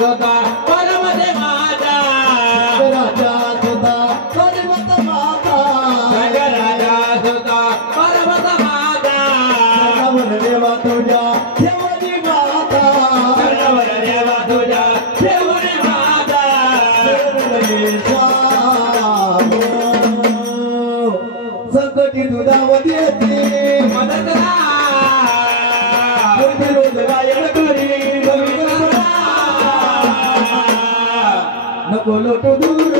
सुता पर्वत माता राजा सुता पर्वत माता राजा सुता पर्वत माता कर्णवर देवा तुझ्या ठेवणी माता कर्णवर देवा तुझ्या ठेवणी माता संकटी दुधावती येते मदत रोज गायन करी नको लोटो दूर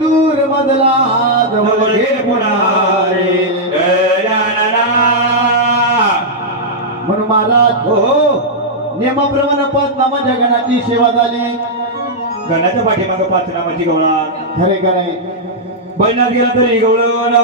दूर मधला जवळ घे पुणारे म्हणून महाराज हो नियमाप्रमाणे 5 नामाच्या गणाची सेवा झाली गणाच्या पाठीमागे 5 नामाची गवळा खरे का नाही बैनात गेला तरी गवळण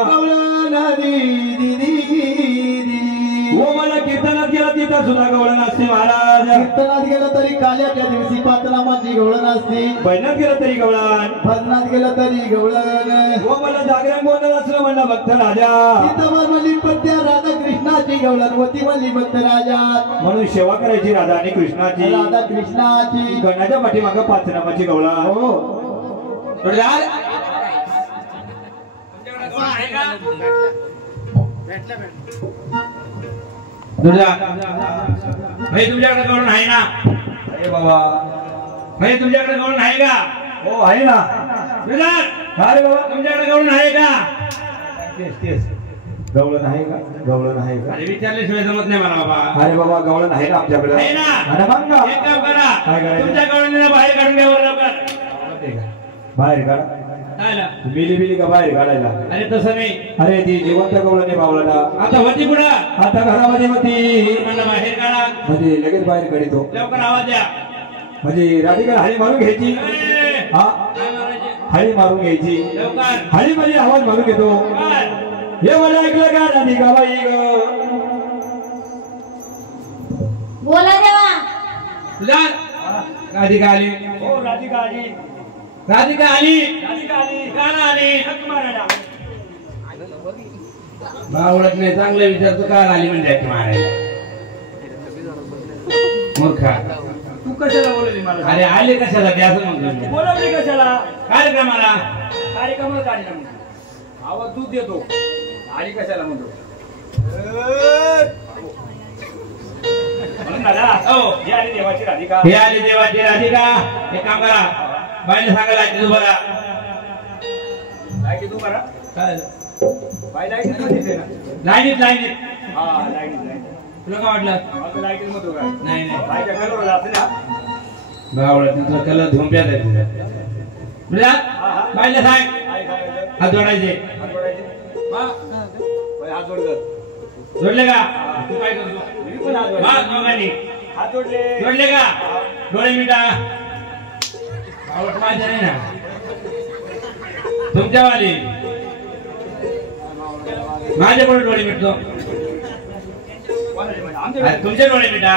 हो मला कीर्तनात गेला तिथं सुद्धा गवळण असते महाराज कीर्तनात गेलं तरी काल्याच्या दिवशी 5 नामाची गवळण असते बैनात गेलं तरी गवळण भजनात गेलं तरी गवळण हो मला जागरण गोंधळ असलं म्हणला भक्त राजा तिथं म्हणली पत्या राधा कृष्णाची गवळण होती म्हणली भक्त राजा म्हणून सेवा करायची राधा आणि कृष्णाची राधा कृष्णाची गणाच्या पाठीमागे 5 नामाची गवळा हो तुमच्याकडे गवळण आहे ना अरे बाबा तुमच्याकडे गवळण आहे का हो आहे ना अरे बाबा तुमच्याकडे गवळण आहे का तेच गवळण आहे का गवळण आहे का अरे विचारल्याशिवाय जमत नाही मला बाबा अरे बाबा गवळण आहे ना आमच्याकडे आहे ना अरे मग एक काम करा काय करायचं तुमच्या गवळणीला बाहेर काढून घ्या बरं लवकर बाहेर काढा बिली का बाहेर काढायला अरे तसं नाही अरे ती जिवंत गवळणी बावळा आता होती पुढं आता घरामध्ये होती म्हणलं बाहेर काढा म्हणजे लगेच बाहेर काढतो लवकर आवाज द्या म्हणजे राधिका हळी मारून घ्यायची हा हळी मारून घ्यायची लवकर हळी मध्ये आवाज मारून घेतो हे मला ऐकलं का राधिका बाई ग बोला देवा राधिका आली हो राधिका आली राधिका आली गाणं आली हक्क मारायला बावळत नाही चांगलं विचारतो का आली म्हणजे मारायला मूर्खा तू कशाला बोलवली मला अरे आले कशाला ते असं म्हणतो बोलवली कशाला कार्यक्रमाला कार्यक्रम आवाज दूध देतो आली कशाला म्हणतो हे आली देवाची राधिका एक काम करा बाईला सांगायला तू बरा लाईट तू बरा काय बाई लाईट लाईनीत हा लाईट तुला काय वाटलं लाईट मध्ये काय नाही लाईट कलर जाते ना बावळा तुझा कलर धोंप्यात आहे तुझ्या बाईला सांग हात जोडायचे हात जोडलं जोडले का तू काय करतो हात जोडले का डोळे मिटा माझ्या नाही ना तुमच्यावाली माझे पण डोळे मिटतो तुमचे डोळे मिटा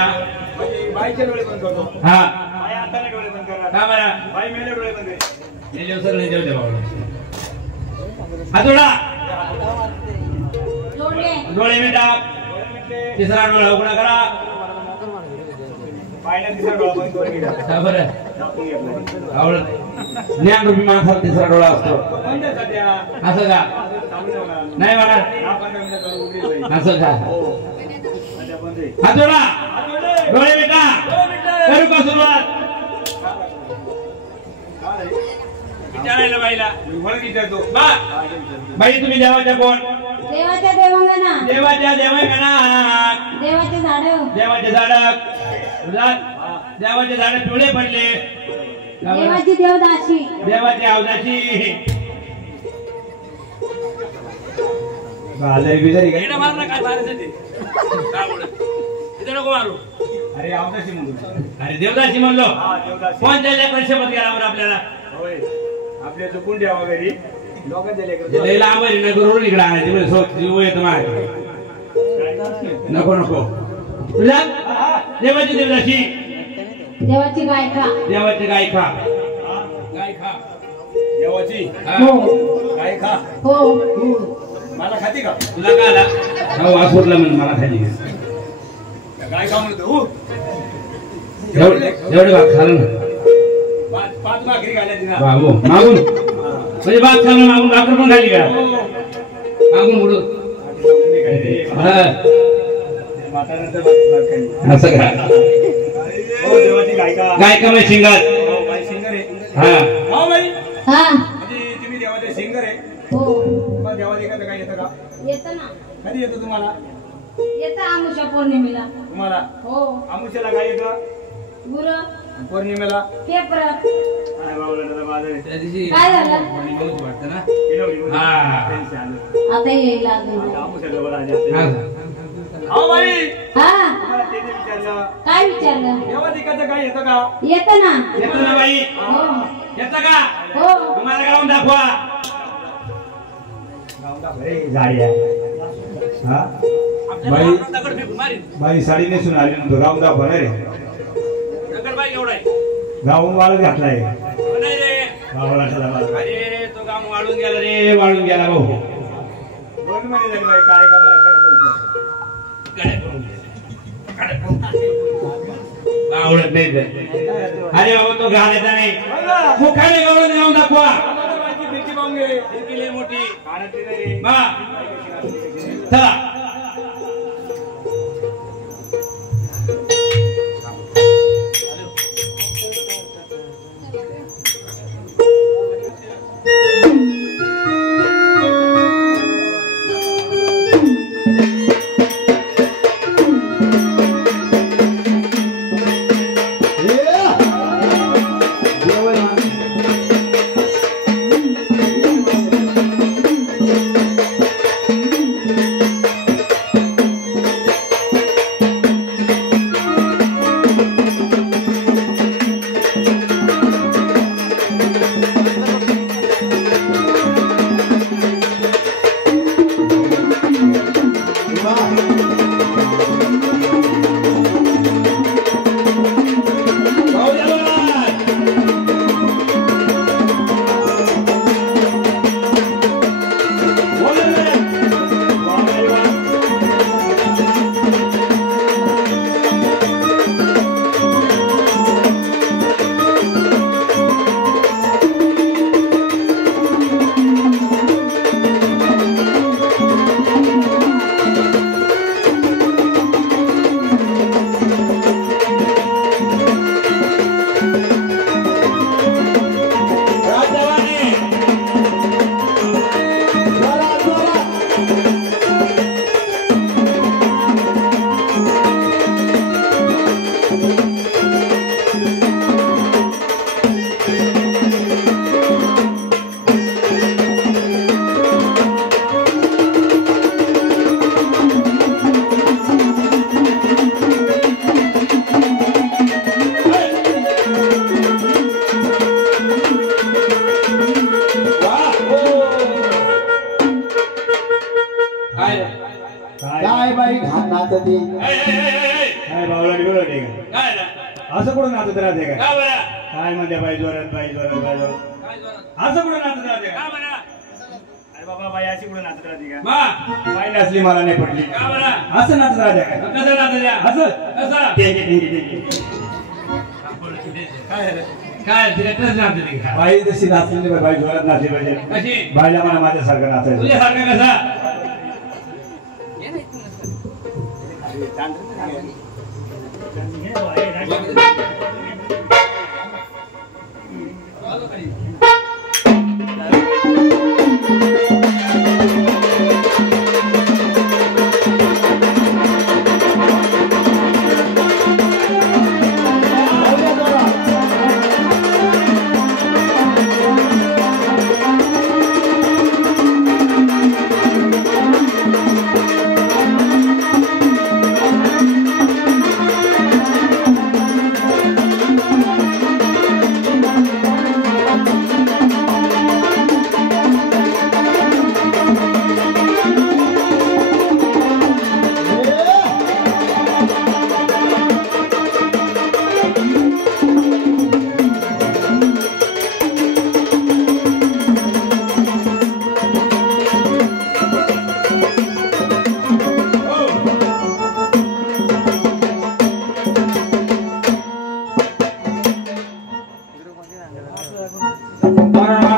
बाईचे डोळे बंद करतो हा बाई हाताने डोळे बंद करा का बरं बाई मेले डोळे बंद नेले उसर नाही जेवते बाबा हात जोडा डोळे मिटा तिसरा डोळा उघडा करा बाईने तिसरा डोळा बंद करून घ्या का बरं आवडत ज्ञान रूपी माणसाला तिसरा डोळा असतो असं का नाही मला असं का हात जोडा डोळे बेटा करू का सुरुवात विचारायला बाईला विचारतो बाई तुम्ही देवाच्या कोण देवाच्या देवांगणा देवाच्या देवांगणा देवाचे झाड देवाचे झाड देवाचे झाड पिवळे पडले देवाची देवदासी देवाची अवदाशी काय मारायचं ते नको मारू अरे अवदाशी म्हणतो अरे देवदासी म्हणलो कोणत्या लेकरा शपथ घ्यावर आपल्याला आपल्या चुकून द्यावा घरी लोकांच्या लय लांब आहे ना करून इकडे आणायची म्हणजे सोच जीव येतो माझ्या नको नको तुझ्या देवाची देवदासी देवाची गायका देवाची गायका देवाची हो काय खा हो मला खाती का तुला काय आला हो वासुरला म्हण मला खाली काय खा म्हणतो एवढे भात खाल्लं ना पाच भाकरी घाल्या तिला बाबू मागून म्हणजे भात खाल्लं मागून भाकर पण खाली का मागून बुडू असं का देवाची गायका गायका म्हणजे सिंगर बाई सिंगर आहे हा हो बाई हा म्हणजे तुम्ही देवाचे सिंगर आहे हो तुम्हाला देवाचे एखादं काय येतं का येतं ना कधी येतं तुम्हाला येतं आमुषा पौर्णिमेला तुम्हाला हो आमुष्याला काय येतं गुर पौर्णिमेला पेपर काय बाबा माझं त्या दिवशी काय झालं वाटतं ना हा आता येईल अजून आमुष्याला बरं हा. हो बाई हा तुम्हाला ते विचारलं काय विचारलं देवाची एखादं काय येतं का येतं ना येतो ना बाई हो येतं का हो तुम्हाला गाऊन दाखवा बाई साडी नेसून आली म्हणतो गाऊन दाखवा रे गाऊन वाळत घातलाय गावाला अरे तो गाव वाळून गेला रे वाळून गेला भाऊ 2 महिने झाले बाई कार्यक्रमाला आवडत नाही ते. अरे बाबा तो घालायचा नाही मुखाने गावून जाऊन दाखवा मोठी हा. चला काय बाई घाण नाचते काय बावला बिवला नाही का असं कुठं नाचत राहते का काय म्हणते बाई जोरात बाई जोरात बाई जोरात असं कुठं नाचत राहते का अरे बाबा बाई अशी कुठं नाचत राहते का बाई नसली मला नाही पडली असं नाचत राहते का कसं नाचत असं कसं ठीक आहे ठीक आहे ठीक आहे काय झालं काय तिला नाचते का बाई जशी नाचलेली बाई जोरात नाचली पाहिजे कशी बाईला मला माझ्यासारखं नाचायचं तुझ्यासारखा कसा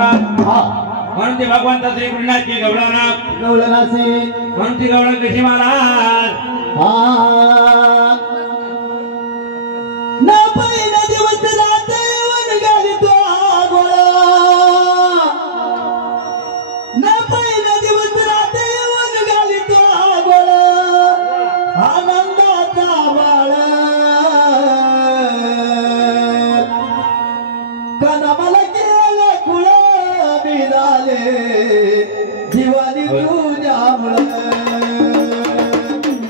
म्हणून ते भगवंत श्री कृष्णाची गवळणाचे म्हणून ती गवळण कशी महाराज ना पहिला दिवस राहते वन घालतो गोळा ना पहिला दिवस राहते वन घालतो गोळा आनंदाचा बाळ कनामला केलं कुळ बिराले दिवाळी तुझ्यामुळं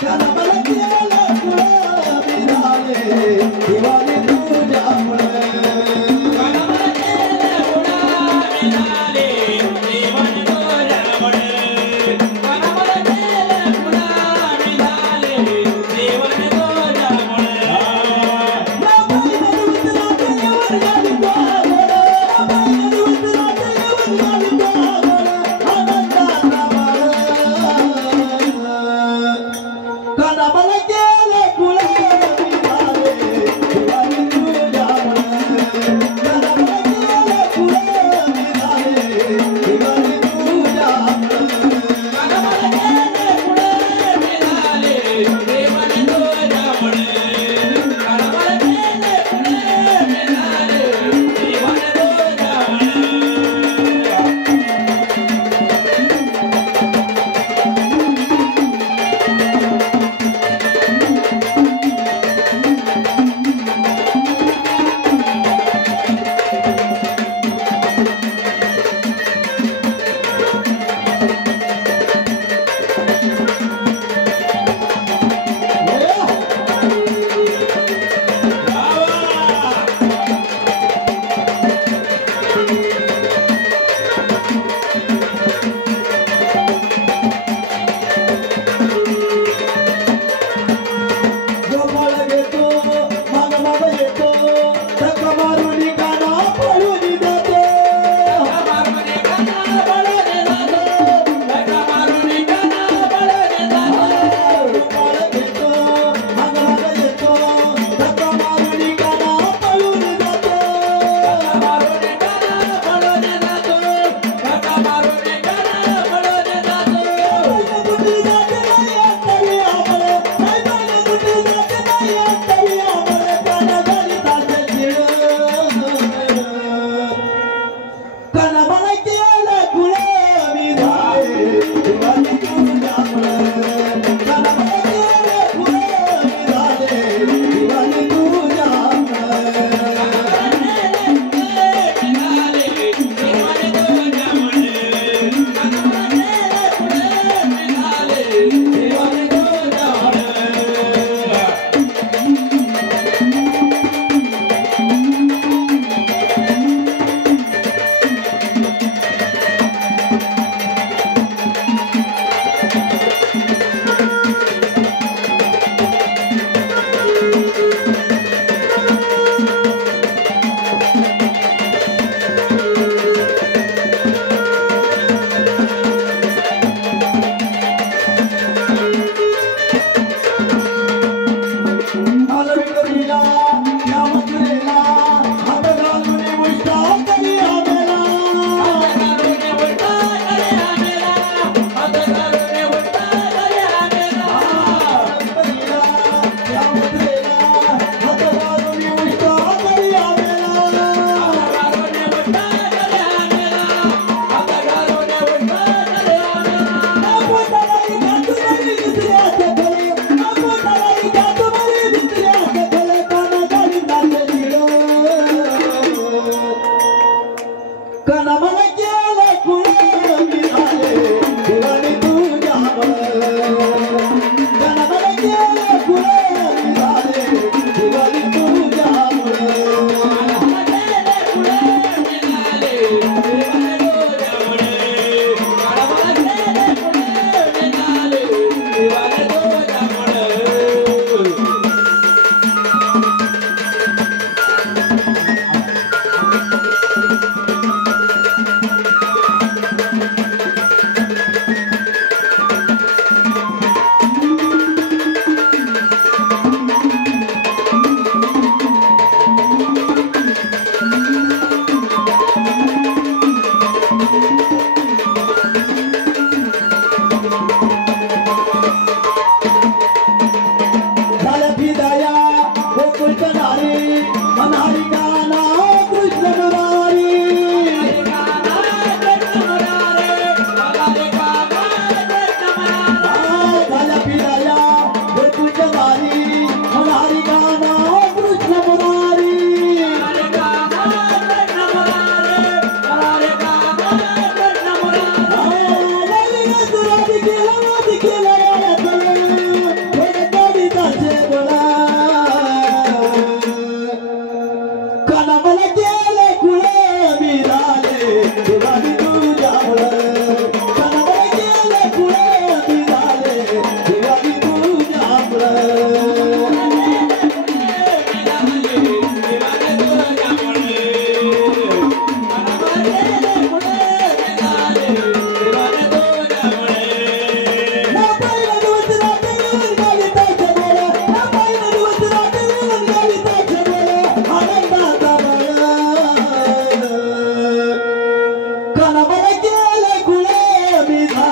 कनामला केलं कुळ बिराले दिवाळी तुझ्यामुळं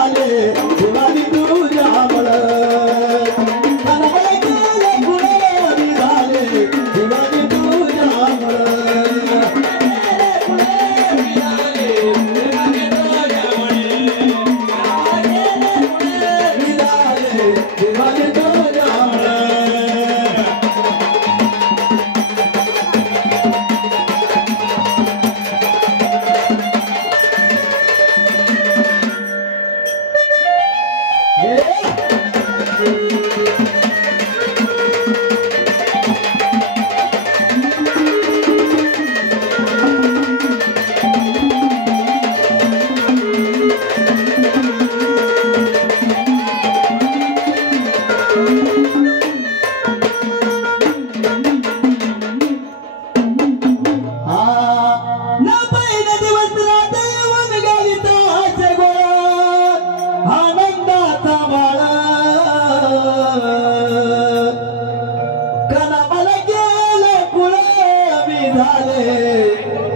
झाले दिवाळी तुझ्यामुळं कनमला केले गुलाबी झाले दिवाळी तुझ्यामुळं दिवाळी तुझ्यामुळं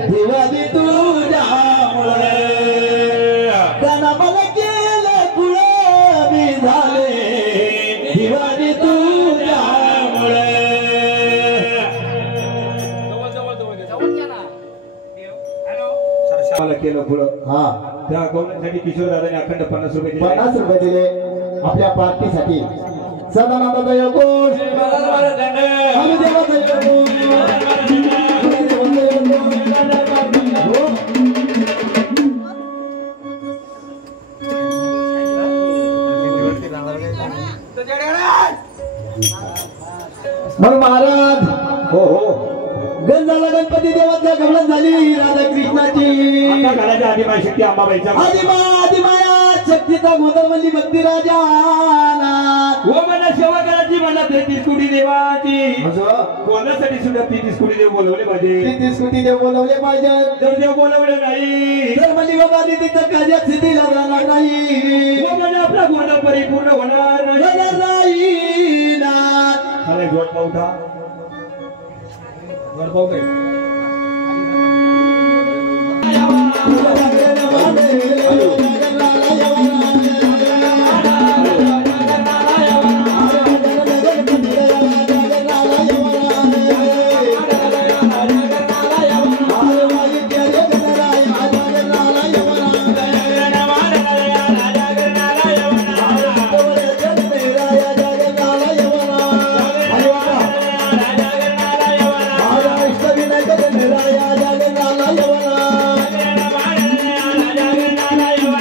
दिवाळी तुझ्यामुळे कनमला केलं गुलाबी झाले दिवाळी तुझ्यामुळे मला केलं पुढं हा त्या गौरवांसाठी किशोर दादाने अखंड 50 रुपये दिले. 50 रुपये दिले आपल्या पार्टीसाठी सदानंदाचा योगोष आम्ही देवाचा योगोष मग महाराज हो हो गंजाला गणपती देवाचा गमन झाली राधा कृष्णाची आता घराच्या आदिमाय शक्ती अंबाबाईचा आदिमाया शक्तीचा गोंधळ म्हणजे भक्ती राजा हो मला सेवा करायची मला 33 कोटी देवाची कोणासाठी सुद्धा 33 कोटी देव बोलवले पाहिजे 33 कोटी देव बोलवले पाहिजे जर देव बोलवले नाही तर म्हणजे बाबा तिथं काज्या स्थितीला राहणार नाही हो म्हणजे आपला गोंधळ परिपूर्ण होणार नाही ना मला जोड पावता जोड पाव काय राजा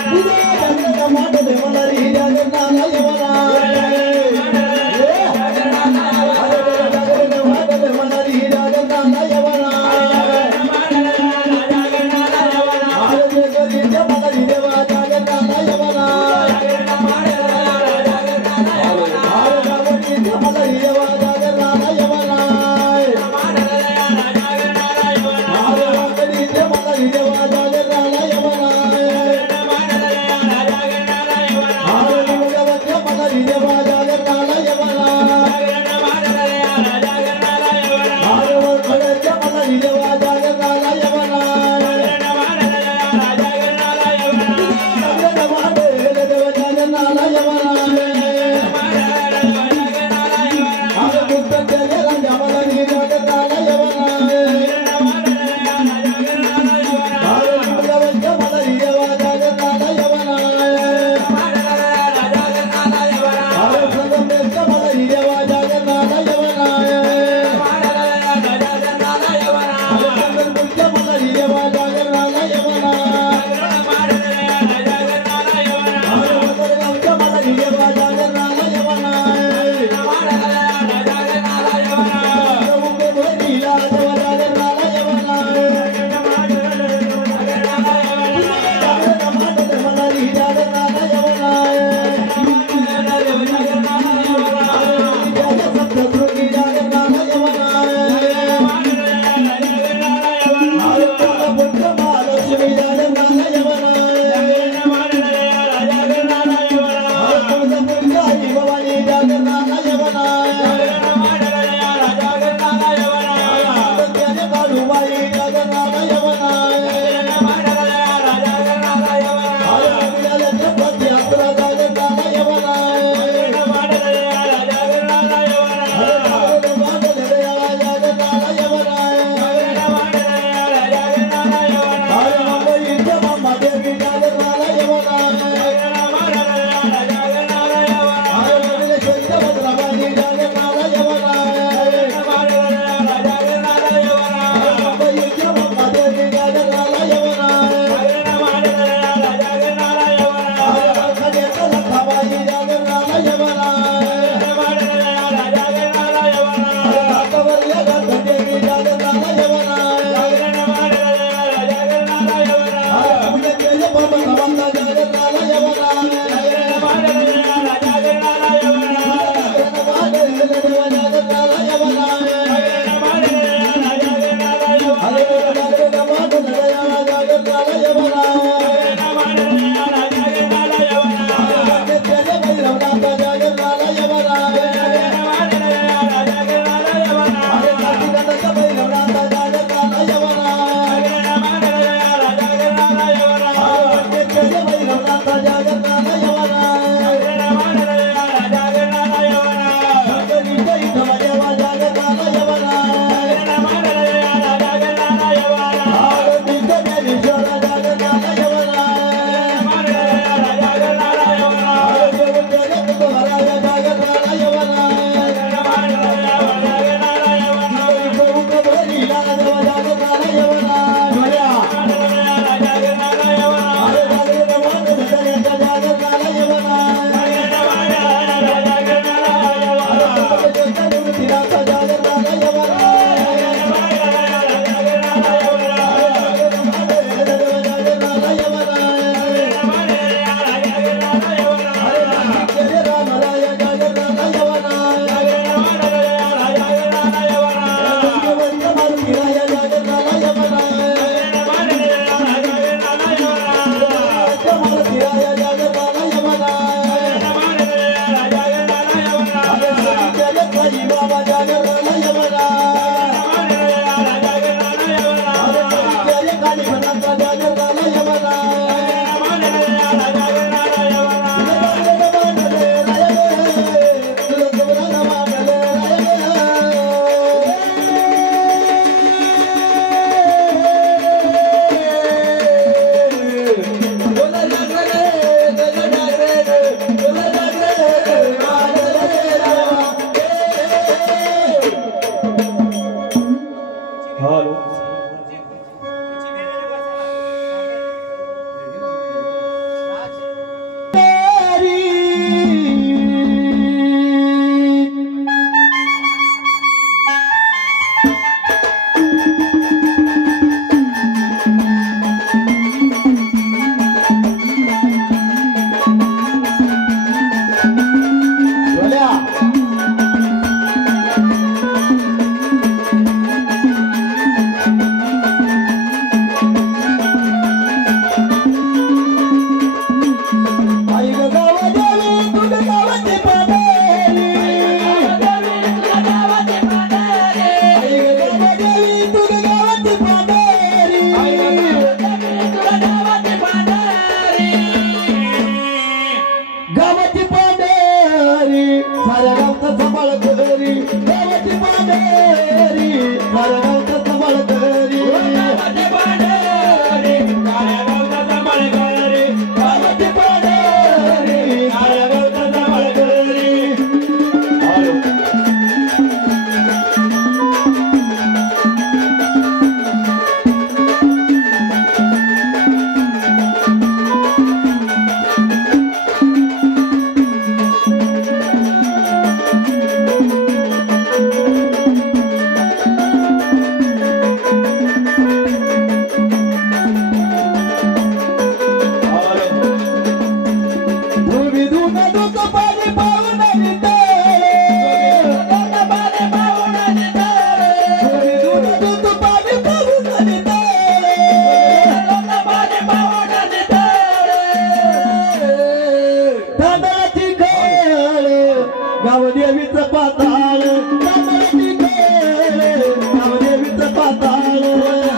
नावदेवीचं पाताळ तांदळाची खेळ नावदेवीचं पाताळ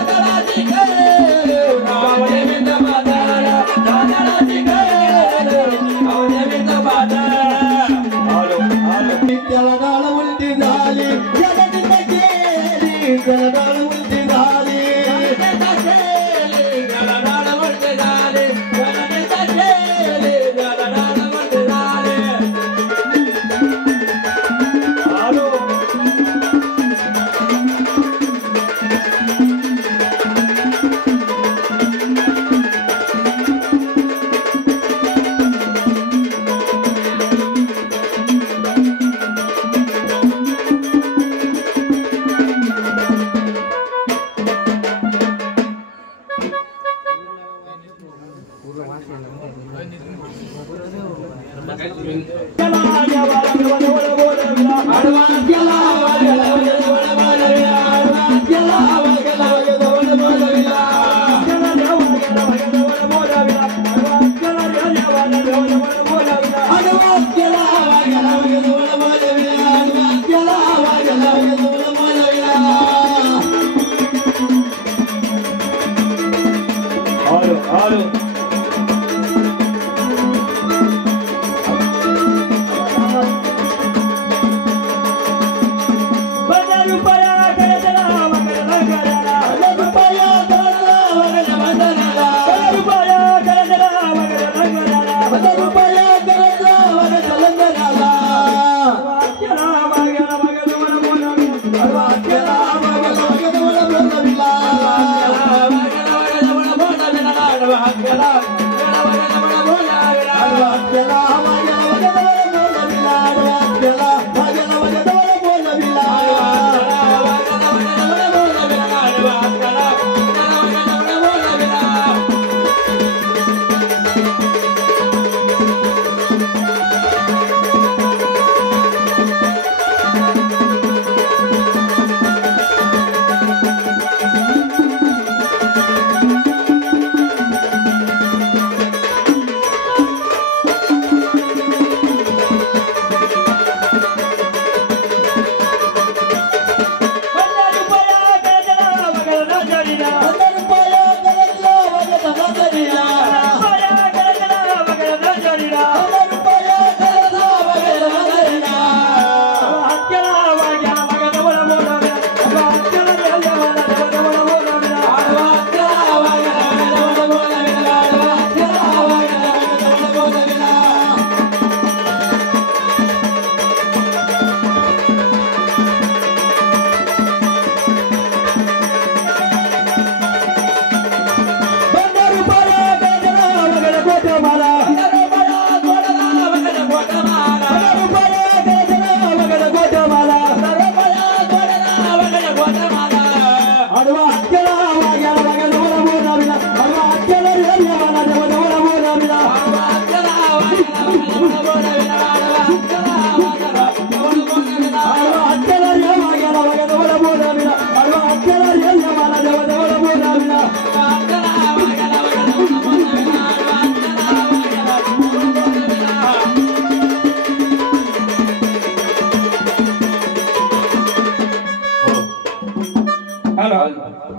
तांदळाची खेळ नावदेवीचं पाताळ तांदळाची खेळ नावदेवीचं पाताळ त्याला डाळ उलटी झाली जगतीने केली त्याला डाळ उलटी झाली त्याला डाळ उलटी झाली जगतीने केली त्याला डाळ उलटी झाली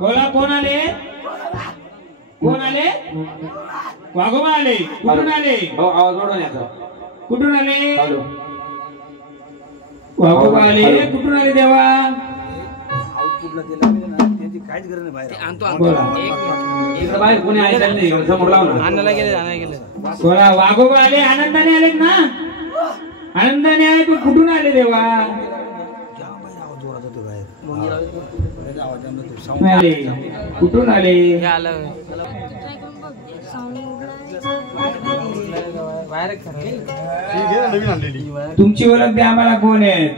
बोला कोण आले कोण आले वाघोबा आले कुठून आले आवाज वाढवून याचा कुठून आले वाघोबा आले कुठून आले देवा काहीच गरज नाही बाहेर बाहेर कोणी ऐकायला नाही समोर लावून आणायला गेले बोला वाघोबा आले आनंदाने आलेत ना आनंदाने आले तू कुठून आले देवा आले कुठून आले तुमची ओळख द्या आम्हाला कोण आहेत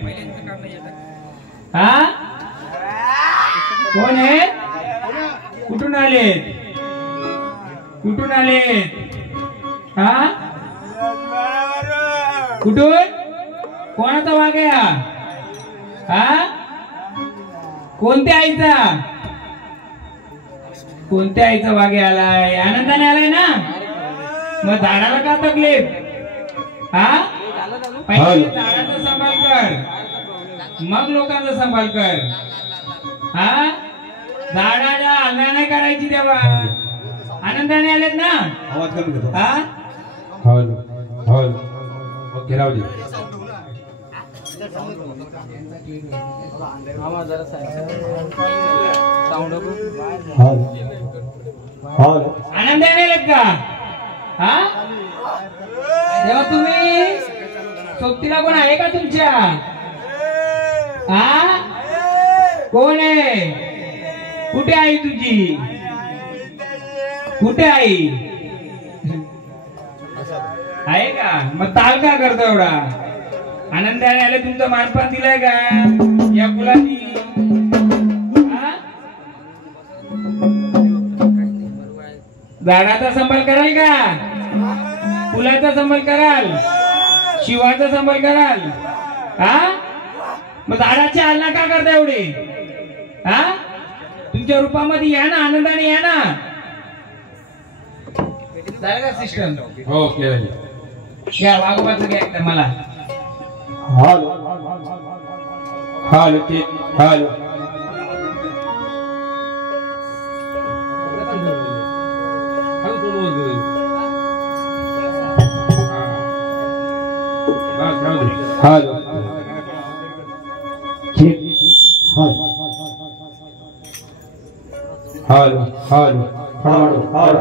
हा कोण आहेत कुठून आलेत कुठून आलेत हा कुठून कोणाचा वाघ आहे हा कोणत्या आईचा कोणत्या आईचा वाघ आलाय आनंदाने आलाय ना मग झाडाला का तकलीफ हा पहिले झाडाचा सांभाळ कर मग लोकांचा सांभाळ कर. हा झाडाला हल्ला नाही करायची तेव्हा आनंदाने आलेत ना. आवाज कमी करतो. हा हॅलो हॅलो ओके राहू दे. आनंदाने आलेत का. हा तेव्हा तुम्ही सोबतीला कोण आहे का तुमच्या. हा कोण आहे. कुठे आई तुझी. कुठे आई आहे का. मग ताल का करतो एवढा. आनंदाने आले तुमचा मानपान दिलाय का या मुलांनी. झाडाचा सांभाळ कराल का. फुलाचा सांभाळ कराल. शिवाचा सांभाळ कराल. हा मग झाडाची आलना का करता एवढे. हा तुमच्या रूपामध्ये या ना. आनंदाने या ना. झालं का सिस्टम. ओके घ्या वाघोबाचं घ्या एकदा मला. Hello hello hello hello hello hello hello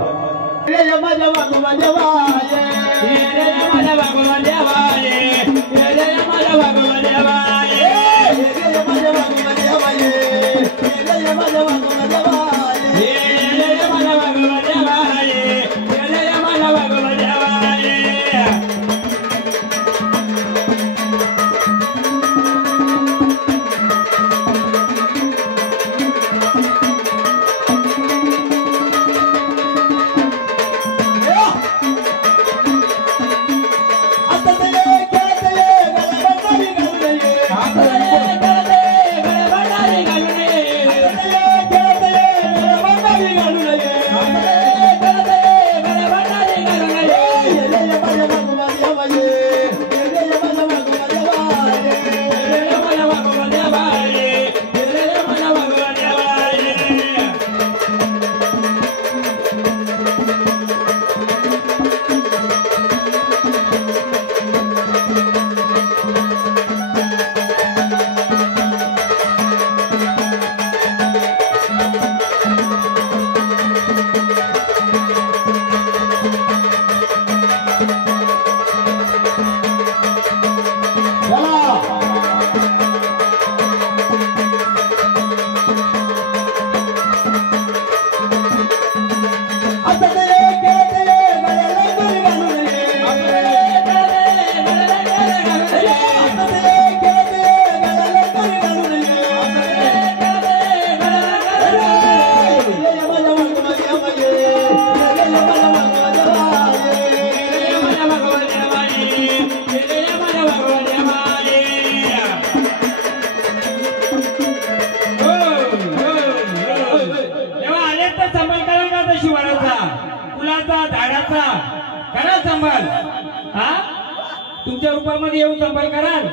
तुमच्या रूपामध्ये येऊन सांभाळ कराल.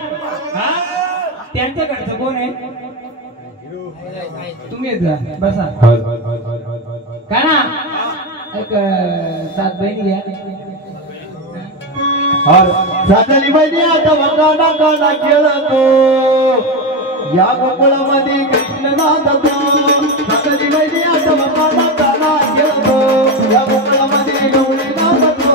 हा त्यांच्याकडचं कोण आहे. तुम्ही बसा का ना. एक 7 बहिणी घ्या. सातली बहिणी आता वकाना काना खेळतो या गोकुळामध्ये कृष्ण नाचतो. सातली बहिणी आता वकाना काना खेळतो या गोकुळामध्ये गवळी नाचतो.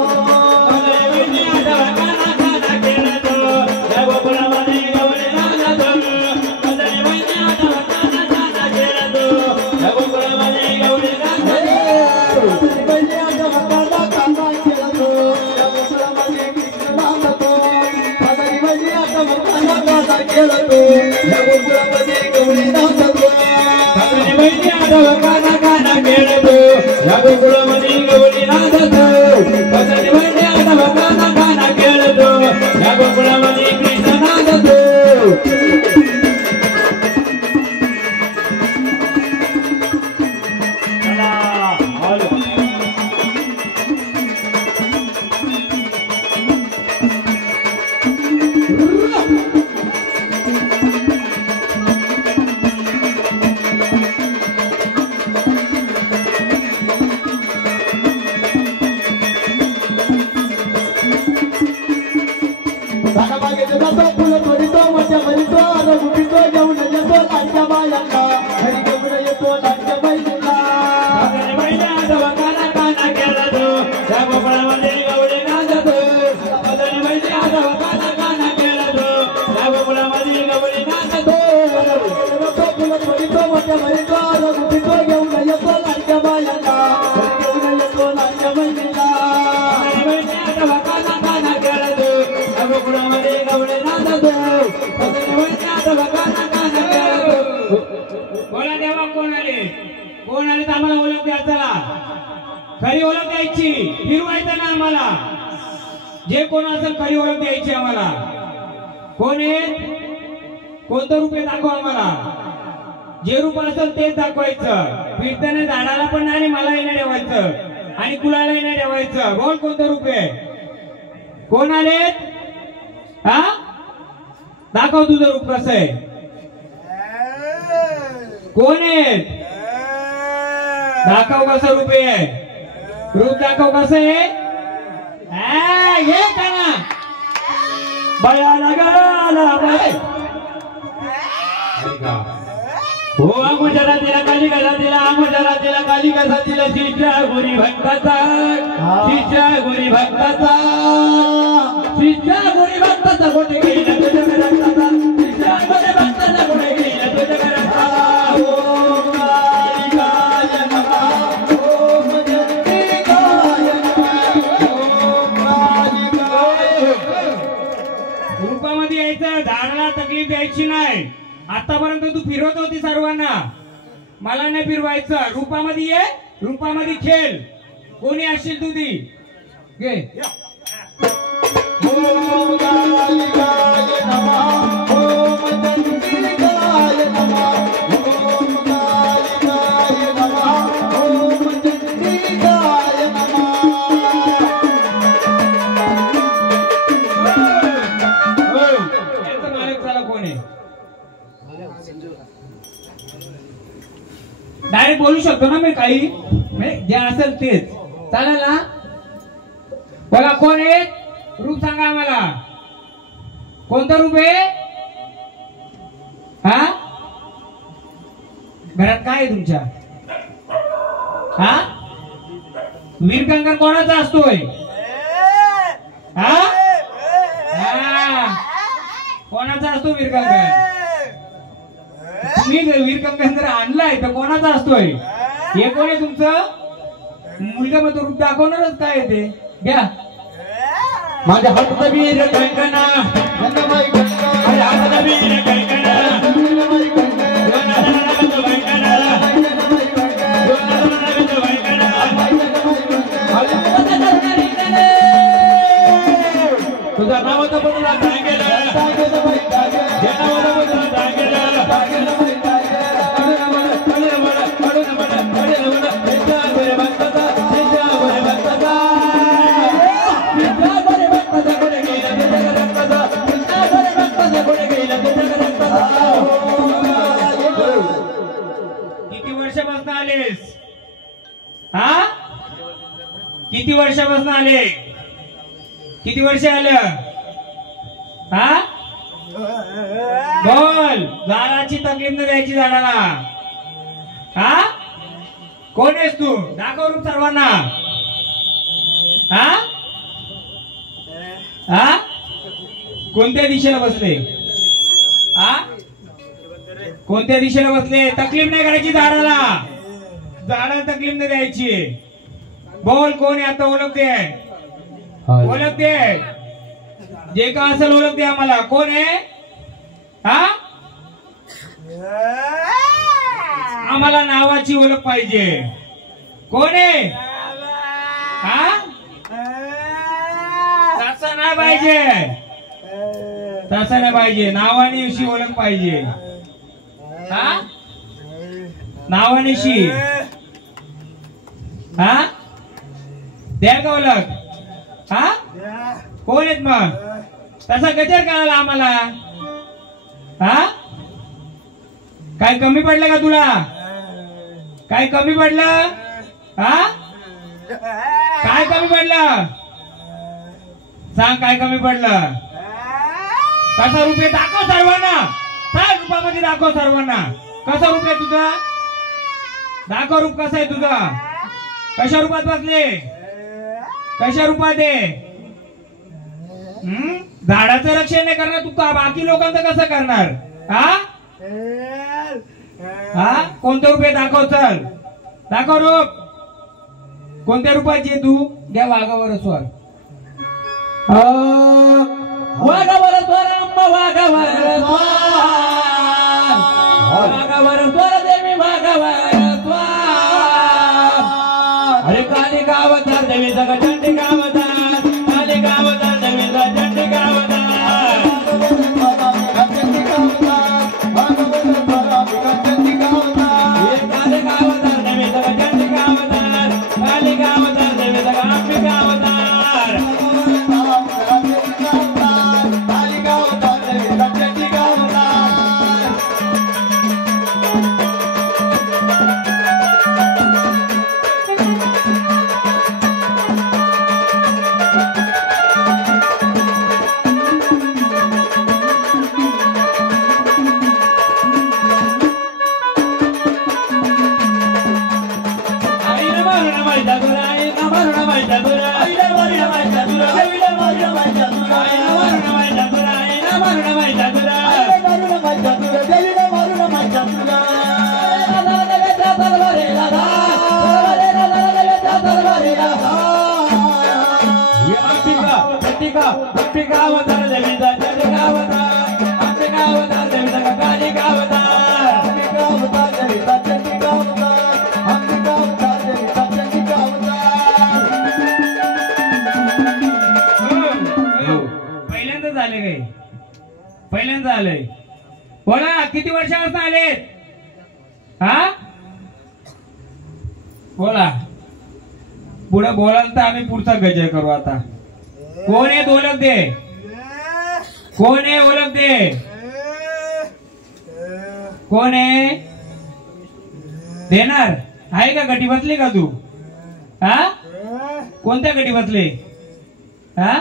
झाडा बागेत जातो फुलं तोडीतो मोठ्या भरीतो रघुबीतो घेऊन येतो लाडक्या बायांना घरी घेऊन येतो लाडक्या बाईंना फुलं तोडीतो मोठ्या भरीतो रघुबीतो घेऊन येतो लाडक्या बायांना घरी घेऊन येतो लाडक्या बाईंना बोला देवा कोण आले तर आम्हाला ओळख द्या. चला खरी ओळख द्यायची फिरवायचं ना आम्हाला. जे कोण असेल खरी ओळख द्यायची आम्हाला. कोण आहे कोणतं रूप आहे दाखव आम्हाला. जे रूप असेल तेच दाखवायचं. फिरताना झाडाला पण नाही मलाही नाही ठेवायचं आणि कुणालाही नाही ठेवायचं. बोल कोणतं रूप आहे. कोण आलेत हा दाखव तुझं रूप कसं आहे. कोण आहेत दाखव कसं रूप आहे. रूप दाखव कसं आहे. हे का ना बया लगाला बाय हो आमच्या तिला काली कसा दिला आमच्या तिला काली कसा दिला शिष्या गुरी भक्ताचा शिष्या गुरी भक्ताचा शिष्या गुरी भक्ताचा कोठे गेला तुझ्या रक्ताचा शिष्या गुरी भक्ताचा कोठे गेला तुझ्या रक्ताचा. ओम कालिकाय नमः ओम जगदीकाय नमः ओम कालिकाय. रूपामध्ये यायचं. झाडाला तकलीफ द्यायची नाही. आतापर्यंत तू फिरवत होती सर्वांना. मला नाही फिरवायचं. रूपामध्ये ये रूपामध्ये खेळ. कोणी असशील तू ती घे. ओम कालिकाय नमः ओम जगदीकाय नमः ओम कालिकाय नमः ओम जगदीकाय नमः. याचा मालक चला कोण आहे. डायरेक्ट बोलू शकतो ना मी काही जे असेल तेच चालेल ना. बघा कोण आहे रूप सांगा आम्हाला. कोणतं रूप आहे. हा घरात काय आहे तुमच्या. हा वीरकंकर कोणाचा असतोय. हा कोणाचा असतो वीरकंकर. तुम्ही वीरकंकर आणलाय तर कोणाचा असतोय. हे कोण आहे तुमचं. मुलगा मग रूप दाखवणारच काय ते घ्या. माझ्या हातात वीर कंकणा गंगाबाई गंगा माझ्या हातात वीर कंकणा गंगाबाई गंगा तुझा नावाचा बदला काय केलं. ज्या नावाचा बदला काय केलं. किती वर्षापासून आलेस. हा किती वर्षापासून आले. किती वर्ष आलं. हा बोल. झाडाची तकलीफ न द्यायची झाडाला. हा कोण आहेस तू दाखव रूप सर्वांना. हा हा कोणत्या दिशेला बसले. हा कोणत्या दिशेला बसले. तकलीफ नाही करायची झाडाला. झाडाला तकलीफ नाही द्यायची. बोल कोण आहे आता ओळख दे. ओळख दे. जे का असेल ओळख दे आम्हाला. कोण आहे. हा आम्हाला नावाची ओळख पाहिजे. कोण आहे. हा तसं नाही पाहिजे. तसं नाही पाहिजे. नावाने अशी ओळख पाहिजे. हा नावानेशी. हा द्या का ओळख. हा कोण आहेत मग. तसा गजर कळाला आम्हाला. हा काय कमी पडलं का तुला. काय कमी पडलं. हा काय कमी पडलं सांग. काय कमी पडलं. कसा रूप आहे दाखव सर्वांना. 60 रुपयामध्ये दाखव सर्वांना. कसा रूप आहे तुझा? दाखव रूप कसं आहे तुझं. कशा रूपात बसले? कशा रूपात आहे? झाडाचं रक्षण नाही करणार तू का बाकी लोकांचं कसं करणार? हा हा कोणतं रूप आहे दाखव. चल दाखव रूप. कोणत्या रूपाची तू? घ्या वाघावर स्वर. वाघावर स्वर अंबा वाघावर स्वर. वाघावर स्वर देवी वाघावर स्वर. अरे काली गावतार देवी जग चंडी गावतार. काली गावतार देवी जग चंडी गावतार. पहिल्यांदा आलंय. बोला किती वर्षापासून आलेत? हा बोला. पुढे बोलाल तर आम्ही पुढचा गजर करू. आता कोण आहे ओळख दे. कोण आहे ओळख दे. कोण आहे देणार आहे का? गटी बसली का तू? हा कोणत्या गटी बसले? हा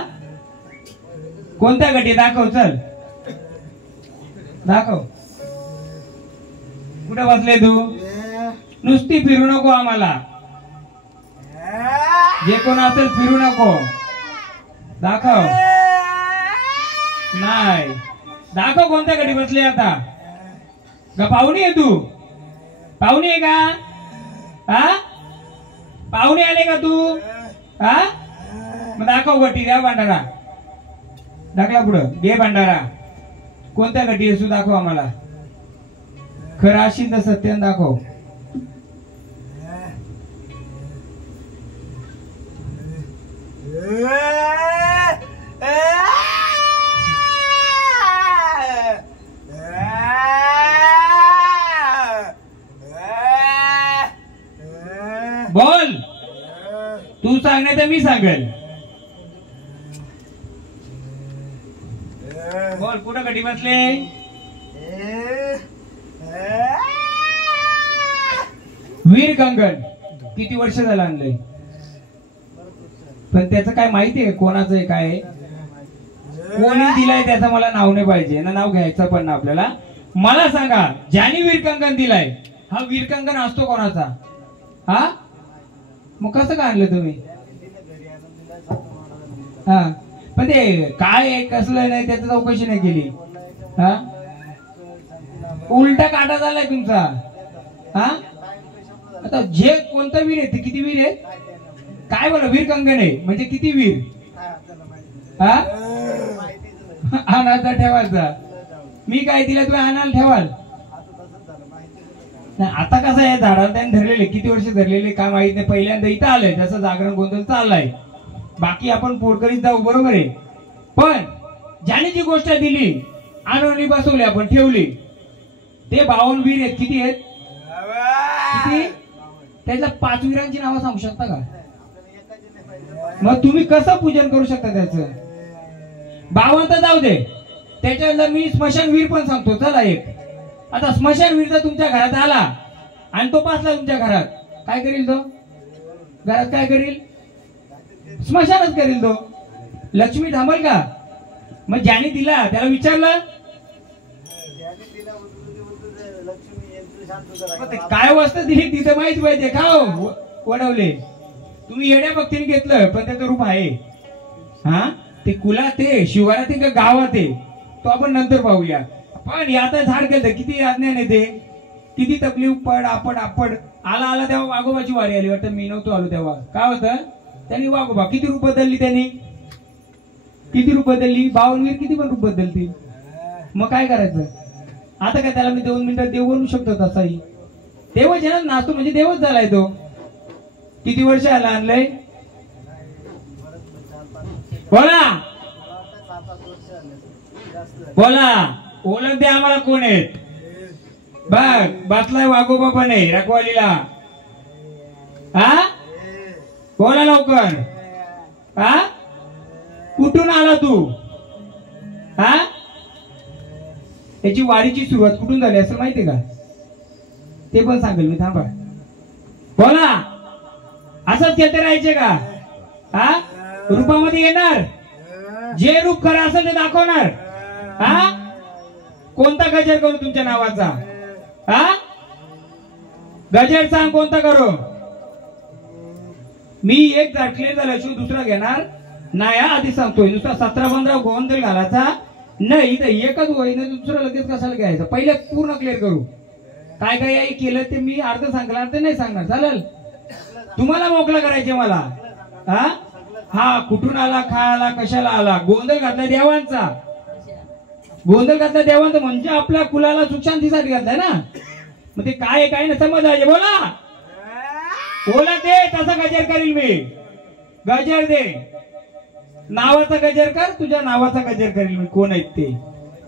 कोणत्या गटी? दाखव. चल दाखव. कुठे बसले तू? नुसती फिरू नको आम्हाला. जे कोण असेल फिरू नको. दाखव. नाही दाखव कोणत्या गटी बसले. आता का पाहुणी आहे तू? पाहुणी आहे का? हा पाहुणे आले का तू? हा मग दाखव गटी. द्या भांडारा. दाखला पुढं. घे भांडारा. कोणत्या गटी असू दाखव आम्हाला. खरं असेल तर सत्य दाखव. बोल. तू सांगणे तर मी सांगेल. बोल कुठं गटी बसले? वीर कंगन किती वर्ष झालं आणलंय? पण त्याचं काय माहिती आहे कोणाचं आहे काय? कोणी दिलाय त्याचं मला नाव नाही पाहिजे ना. नाव घ्यायचं पण ना आपल्याला. मला सांगा ज्याने वीर कंगन दिलाय हा वीर कंगन असतो कोणाचा? हा मग कसं काय आणलं तुम्ही? हा पण ते काय कसलं नाही त्याची चौकशी नाही केली. हा उलटा काटा झालाय तुमचा. हा आता जे कोणता वीर आहे ते किती वीर आहे? काय बोला वीर कंगन आहे म्हणजे किती वीर? हा अनाचा ठेवायचा. मी काय दिलं तुम्ही अनाल ठेवाल. आता कसं आहे झाडाला त्याने धरलेले किती वर्ष धरलेले काय माहित नाही. पहिल्यांदा इथं आलंय त्याचं जागरण गोंधळ चाललाय. बाकी आपण पोटकरीत जाऊ बरोबर आहे. पण ज्याने जी गोष्ट दिली आणून बसवली आपण ठेवली ते 52 वीर आहेत. किती आहेत? किती? त्याच्या 5 वीरांची नावं सांगू शकता का? मग तुम्ही कसं पूजन करू शकता त्याचं? 52 तर जाऊ दे. त्याच्यानंतर मी स्मशानवीर पण सांगतो. चला एक. आता स्मशानवीर जर तुमच्या घरात आला आणि तो पासला तुमच्या घरात काय करील? तो घरात काय करील? स्मशानच करील तो. लक्ष्मी थांबल का? मग ज्याने दिला त्याला विचारलं काय वस्तू दिली तिथं माहिती पाहिजे का हो? वडवले तुम्ही येड्या भक्तीने घेतलं पण त्याचं रूप आहे. हा ते कुलात ते शिवारात का गावात आहे तो आपण नंतर पाहूया. पण आता झाड केलं किती अज्ञान येते किती तकलीफ पड आपड आला आला तेव्हा वाघोबाची वारी आली वाटतं मी नव्हतो आलो तेव्हा काय होतं त्यांनी वाघोबा किती रूप बदलली त्यांनी किती रूप बदलली 52 किती पण रूप बदलतील. मग काय करायचं आता काय त्याला मी 2 मिनिटात देव बनवू शकतो तसाही देवच आहे ना नाचतो म्हणजे देवच झालाय तो. किती वर्ष आला आणलंय बोला बोला ओळख दे आम्हाला कोण आहेत बघ बसलाय वाघोबा पण आहे रखवालीला. हा बोला लवकर. हा कुठून आला तू हा याची वारीची सुरुवात कुठून झाली असं माहितीये का ते पण सांगेल मी थांबा. बोला असंच खेळते राहायचे का हा रूपामध्ये येणार जे रूप खरं असेल ते दाखवणार. हा कोणता गजर करू तुमच्या नावाचा हा गजर सांग कोणता करू. मी एक क्लिअर झाला शिव दुसरा घेणार नाही. आधी सांगतोय नुसता 17-15 गोंधळ घालायचा नाही तर एकच होईन दुसरं लगेच कशाला घ्यायचं पहिले पूर्ण क्लिअर करू. काय काय केलं ते मी अर्ध सांगणार ते नाही सांगणार चालेल. तुम्हाला मोकळा करायचे मला. हा हा कुठून आला काय आला कशाला आला गोंधळ घातला देवांचा गोंधळ घातला देवांचा म्हणजे आपल्या कुलाला सुख शांतीसाठी घातलाय ना. मग ते काय काय ना समजायचे बोला बोला ते तसा गजर करील मी. गजर दे नावाचा गजर कर तुझ्या नावाचा गजर करील मी. कोण आहेत ते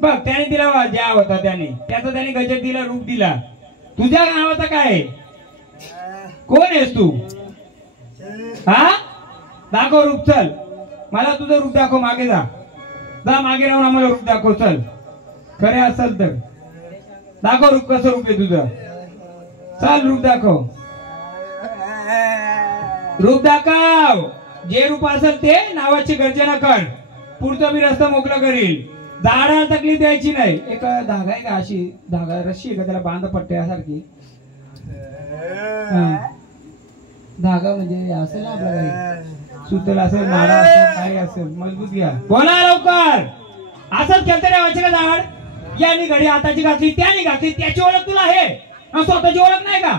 बघ त्याने दिला ज्या होता त्याने त्याचा त्याने गजर दिला रूप दिला. तुझ्या नावाचा काय कोण आहेस तू हा दाखव रूप. चल मला तुझं रूप दाखव. मागे जा मागे राहून आम्हाला रूप दाखव. चल खरे असेल तर दाखव रूप कसं रूप आहे तुझं. चल रूप दाखव रूप दाखव. जे रूप असेल ते नावाची गर्जना कर पुढचा मी रस्ता मोकळा करील. दाढा तकलीफ द्यायची नाही. एक धागा आहे का अशी धागा रस्सी आहे का त्याला बांध पट्ट्यासारखी धागा म्हणजे असेल ना आपल्याला सुतल असेल नाडा असेल काही असेल मजबूत घ्या. बोला लवकर असंच खेळते राहायचे का झाड. यानी घडी हाताची घातली त्याने घातली त्याची ओळख तुला आहे स्वतःची ओळख नाही का.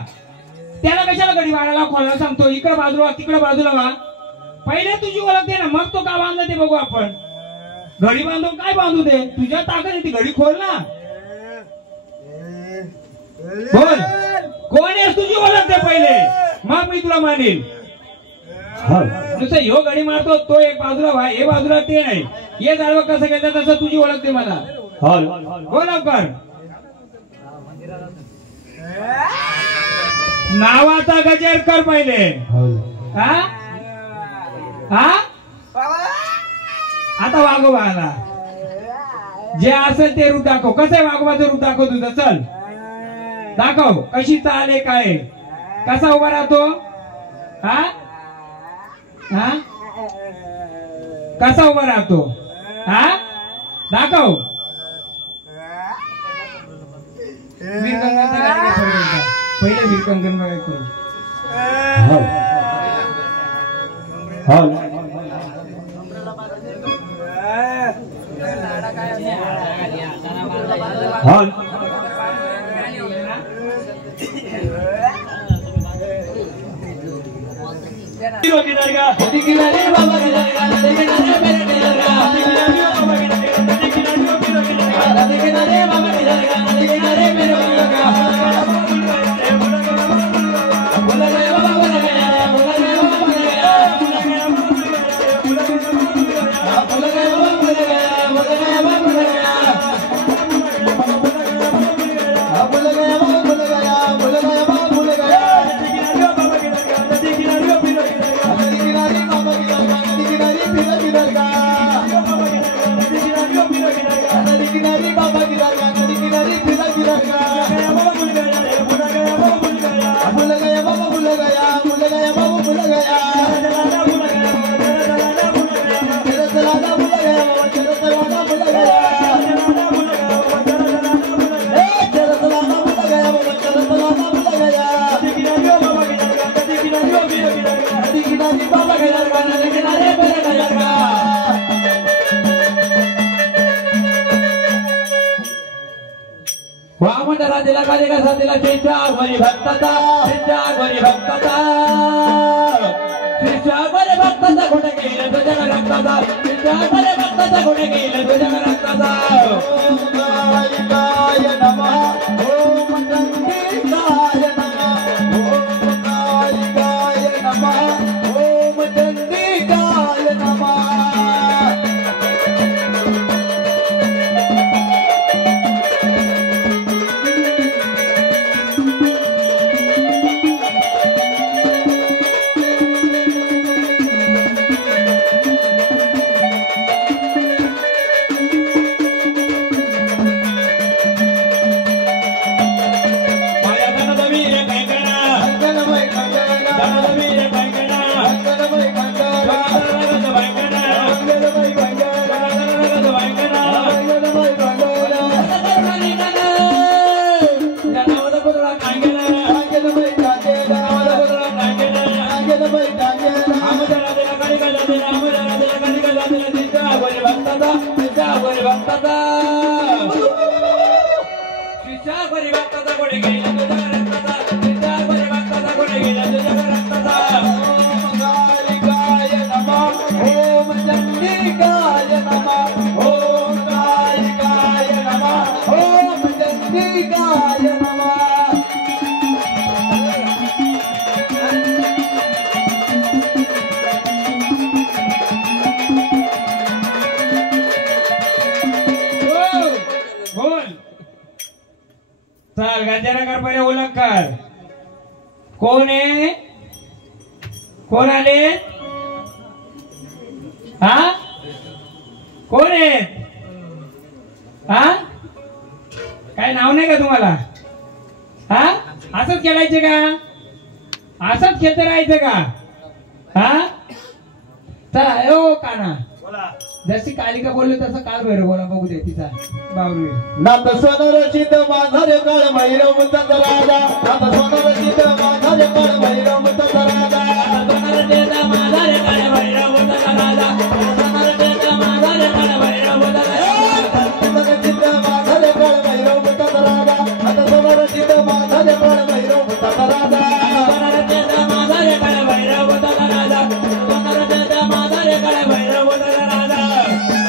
त्याला कशाला घडी वाढायला खोलायला सांगतो. इकडे बाजूला तिकडे बाजूला वा पहिले तुझी ओळख दे ना मग तो का बांधला ते बघू आपण. घडी बांधून काय बांधू दे तुझ्या ताकद ती घडी खोल ना. बोल कोण आहेस तुझी ओळख दे पहिले मग मी तुला मानेल. नुसतं ह्यो घडी मारतो तो एक बाजूला व्हा हे बाजूला ते नाही. हे जाळवं कसं घेतात तसं तुझी ओळख दे मला. हो लवकर नावाचा गजर कर पहिले. हा हा आता वाघोबा आला. जे असेल ते रूप दाखव. कसं आहे वाघोबाचं रूप दाखव तुझं. चल दाखव कशी चाले काय कसा उभा राहतो. हा हा कसा उभा राहतो हा दाखव. पहिले वीरकंकण बघाय करू. Bye. मंडळा दिला गाली कसा दिला शिष्या गोरी भक्ताचा शिष्या गोरी भक्ताचा शिष्या गोरी भक्ताचा कुठे गेला तुझ्या रक्ताचा शिष्या गोरी भक्ताचा कुठे गेला तुझ्या रक्ताचा ओम कालिकाय नमः ओम चंडिकाय नमः ओम कालिकाय नमः ओम चंडिकाय नमः कोण आहे कोण आले हा कोण आहे हा काय नाव नाही का तुम्हाला हा असंच खेळायचे का असंच खेळत राहायचं का हा चला ओ काना जशी कालिका बोलली तसं काल भैरव बोला बघू दे तिचा बावरी नाथ सोनरचित माझा रे काळ भैरव मुतत राजा नाथ सोनरचित माझा रे काळ भैरव मुतत राजा सोनरचित माझा रे काळ भैरव मुतत राजा सोनरचित माझा रे काळ भैरव मुतत राजा सोनरचित माझा रे काळ भैरव मुतत राजा नाथ सोनरचित माझा रे काळ भैरव मुतत राजा सोनरचित माझा रे काळ भैरव मुतत राजा सोनरचित माझा रे काळ भैरव मुतत राजा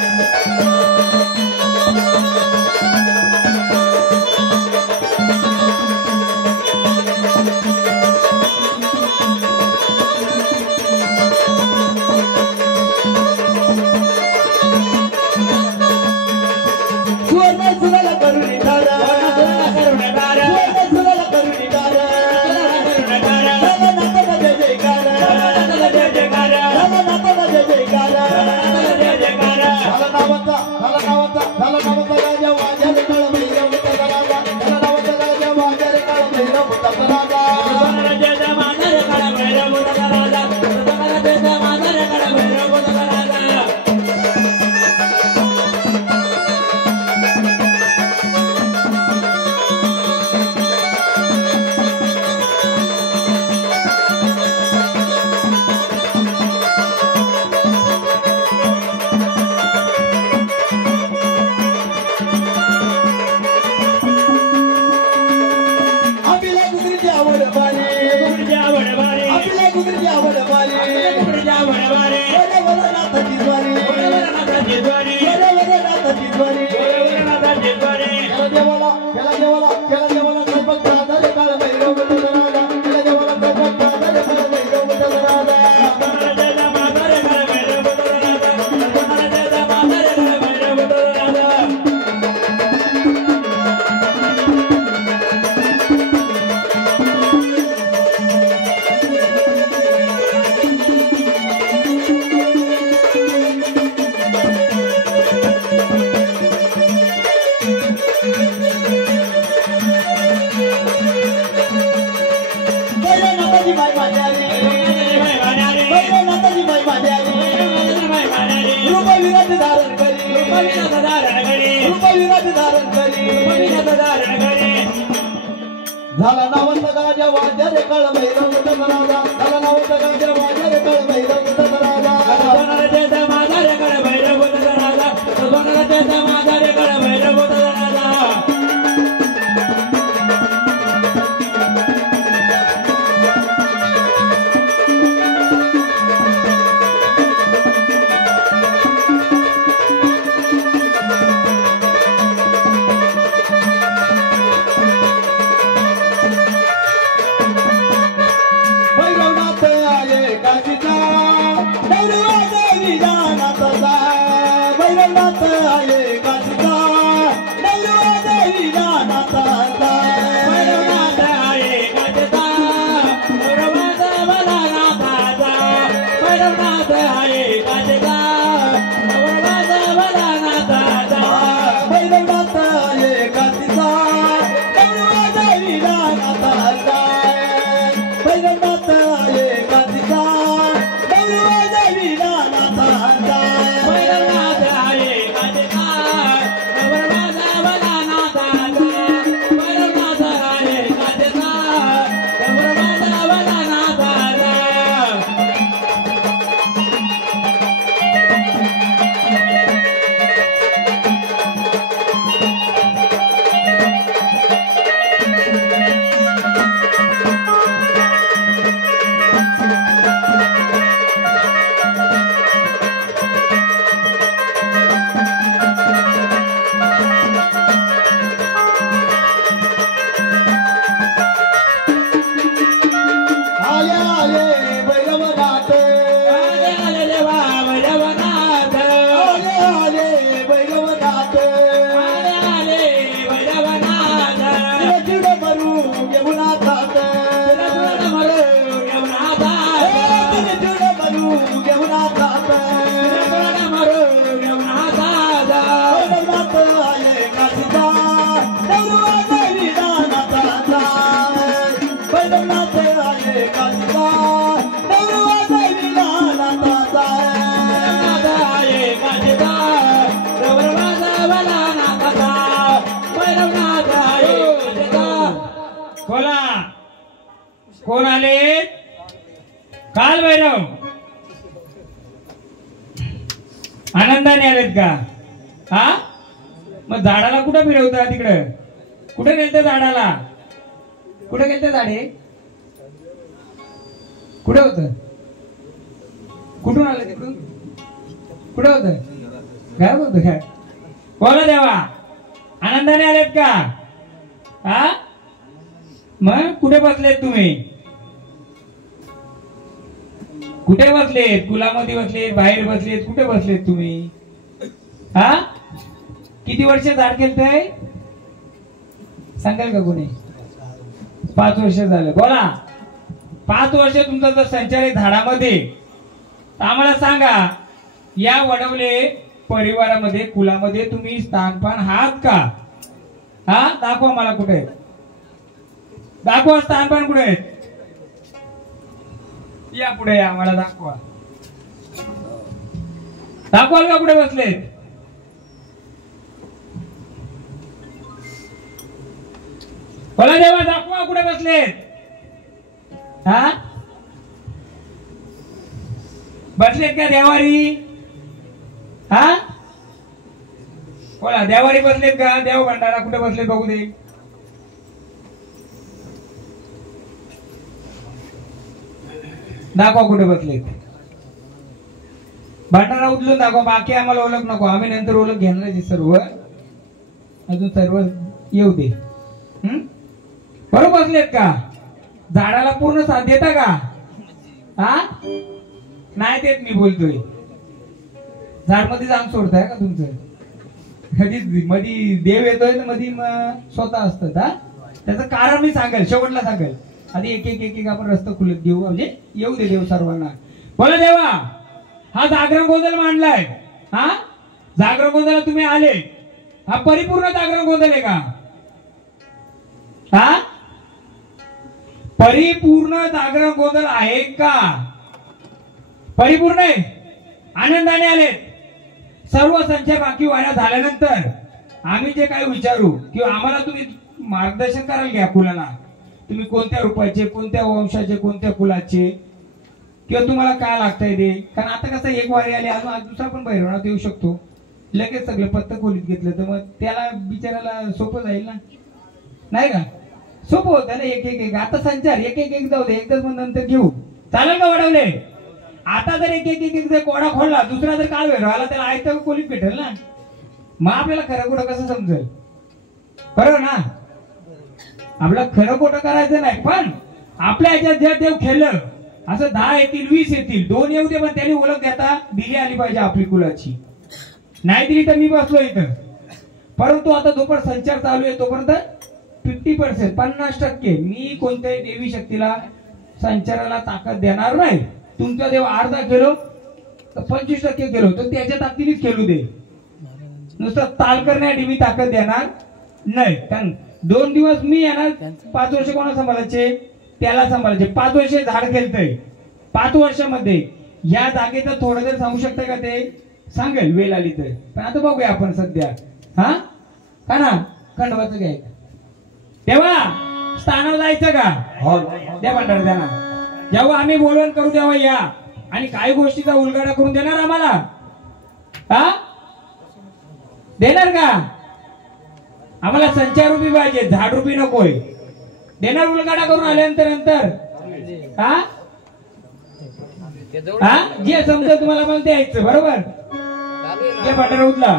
झाला नावंत गाजा वाजा रे काळ भैरव मुतत राजा झाला नावंत गाजा वाजा रे काळ भैरव मुतत राजा सोनरचित माझा रे काळ भैरव मुतत राजा सोनरचित माझा रे काळ भैरव मुतत राजा भैरवनाथ आहे काशीचा डमरू देवीला नाथाचा भैरवनाथ आहे काशीचा गौरवाचा नाथाचा भैरवनाथ आहे काशीचा गौरवाचा नाथाचा भैरवनाथ आहे काशीचा डमरू देवीला नाथाचा भैरवनाथ आहे काशीचा डमरू देवीला नाथाचा भैरवनाथ आहे काशीचा गौरवाचा नाथाचा भैरवनाथ आहे काशीचा गौरवाचा नाथाचा आले आले भैरवनाथ आले देवा भैरवनाथ आले आले भैरवनाथ आले भैरवनाथ चिड मरू यमुनाथात मरो यमुनाथ चिड मरू यमुनाथात मरो यमुनाथ भैरवनाथ आले काशीचा डमरू देवीला नाथाचा भैरवनाथ आले काशीचा डमरू देवीला नाथाचा आहे काशीचा गौरवाचा नाथाचा भैरवनाथ आहे काशीचा बोला कोण आले काल भैरव आनंदाने आलेत का हा मग झाडाला कुठं फिरवता तिकडं कुठे गेलते झाडाला कुठे गेलते झाडे कुठे होत कुठून आलं तिकडून कुठे होत घरात होत काय बोला देवा आनंदाने आलेत का हा मग कुठे बसलेत तुम्ही कुठे बसलेत कुलामध्ये बसलेत बाहेर बसलेत कुठे बसलेत तुम्ही हा किती वर्ष झाड केलतंय सांगाल का कोणी 5 वर्ष झालं बोला 5 वर्ष तुमचा जर संचार आहे झाडामध्ये तर आम्हाला सांगा या वडवले परिवारामध्ये कुलामध्ये तुम्ही स्थानपान आहात का हा दाखवा मला कुठे दाखवा स्थानपान कुठे आहेत या पुढे या मला दाखवा दाखवाल का कुठे बसलेत बोला देवा दाखवा कुठे बसलेत हा बसलेत का देवारी हा बोला देवारी बसलेत का देव भंडारा कुठे बसलेत बघू दे दाखवा कुठे बसलेत भंडारा उचलून दाखवा बाकी आम्हाला ओळख नको आम्ही नंतर ओळख घेणार आहे सर्व अजून सर्व येऊ दे बरोबर बसलेत का झाडाला पूर्ण साथ देता का हा नाही देत मी बोलतोय झाड मध्ये जाऊन सोडताय का तुमचं कधी मधी देव येतोय ना मधी स्वतः असतात हा त्याचं कारण मी सांगेल शेवटला सांगेल आधी एक एक एक एक आपण रस्ता खुलत घेऊ म्हणजे येऊ दे देव सर्वांना बोला देवा हा जागरण गोंधळ मांडलाय हा जागरण गोंधळ तुम्ही आले हा परिपूर्ण जागरण गोंधळ आहे का हा परिपूर्ण जागरण गोंधळ आहे का परिपूर्ण आहे आनंदाने आले सर्व संचार बाकी वाया झाल्यानंतर आम्ही जे काही विचारू किंवा आम्हाला तुम्ही मार्गदर्शन कराल घ्या कुलाला तुम्ही कोणत्या रूपाचे कोणत्या वंशाचे कोणत्या कुलाचे किंवा तुम्हाला काय लागतंय ते कारण आता कसं एक वारी आली अजून आज दुसरा पण भैरवनाथ येऊ शकतो लगेच सगळं पत्त खोलीत घेतलं तर मग त्याला बिचारायला सोपं जाईल ना नाही का सोपं होतं ना एक एक एक आता संचार एक एक एक जाऊ दे एकदाच मग नंतर घेऊ चालेल का वडवले आता जर एक एक एक एक जर कोडा खोलला दुसरा जर काळ वेळ आला त्याला आयतं खोलीत भेटेल ना मग आपल्याला खरं खोटं कसं समजेल बरोबर ना आपल्याला खरं खोटं करायचं नाही पण आपल्या ह्याच्यात जे देव खेळलं असं 10 येतील 20 येतील 2 येऊ दे पण त्यांनी ओळख घेता दिली आली पाहिजे आपली कुलाची नाही दिली तर मी बसलो इथं. परंतु आता जोपर्यंत संचार चालू आहे तोपर्यंत 50%, 50% मी कोणत्याही देवी शक्तीला संचाराला ताकद देणार नाही. तुमचा देव अर्धा केलो 25% केलो तर त्याच्या ताकदीनेच खेळू दे. नुसतं ताल करण्यासाठी मी ताकद देणार नाही. कारण 2 दिवस मी येणार, 5 वर्ष कोणा सांभाळायचे? त्याला सांभाळायचे. 5 वर्ष झाड खेळतंय. 5 वर्षामध्ये या जागेचं थोडं जर सांगू शकता का? ते सांगेल वेळ आली तर. पण आता बघूया आपण सध्या. हा का ना खंडोबाचं घ्याय तेव्हा स्थानावर जायचं का? द्या भंडार त्यांना. जेव्हा आम्ही बोलवण करू तेव्हा या. आणि काही गोष्टीचा उलगडा करून देणार आम्हाला? हा देणार का? आम्हाला संचार रूपी पाहिजे, झाड रूपी नकोय. देणार उलगडा करून आल्यानंतर नंतर हा हा जे समजा तुम्हाला मला द्यायचं. बरोबर? जे भंडार उचला,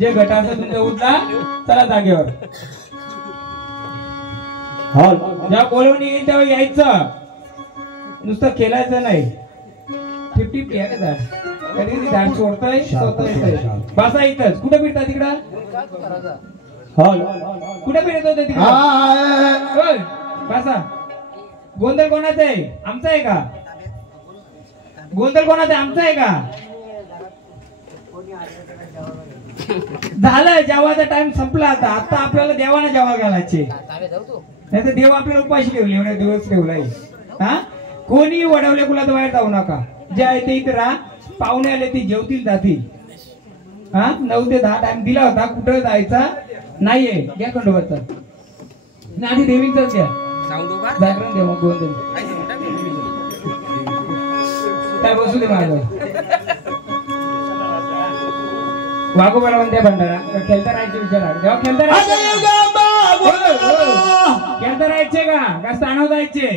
जे गटाचं तुमचं उचला. चला जागेवर. जेव्हा बोलवून येईल तेव्हा यायचं, नुसतं खेळायचं नाही. 50 कधी झाड सोडतोय बसा इथंच. कुठे फिरता तिकडं? कुठे फिरत होते तिकडं? बसा. गोंधळ कोणाचा आहे? आमचा आहे का? गोंधळ कोणाचा आहे? आमचा आहे का? झालं, जेवायचा टाइम संपला. आता आता आपल्याला देवाना जेवा घालायचे, नाही तर देव आपल्याला उपाशी ठेवले. एवढे दिवस ठेवलाय. हा कोणी वडवले कुलाचं बाहेर जाऊ नका. जे आहे ते इथे राहा. पाहुणे आले ते जेवतील जातील. हा 9 ते 10 टाइम दिला होता. कुठं जायचा नाहीये. घ्या खंडोबाचा आधी देवींचाच घ्या. जागरण द्या मग गोंधळ काय बसू दे माझं. वाघोबाला म्हणते भंडारा खेळता राहायचे विचारा. जेव्हा खेळता राहायचे का स्थानावर जायचे?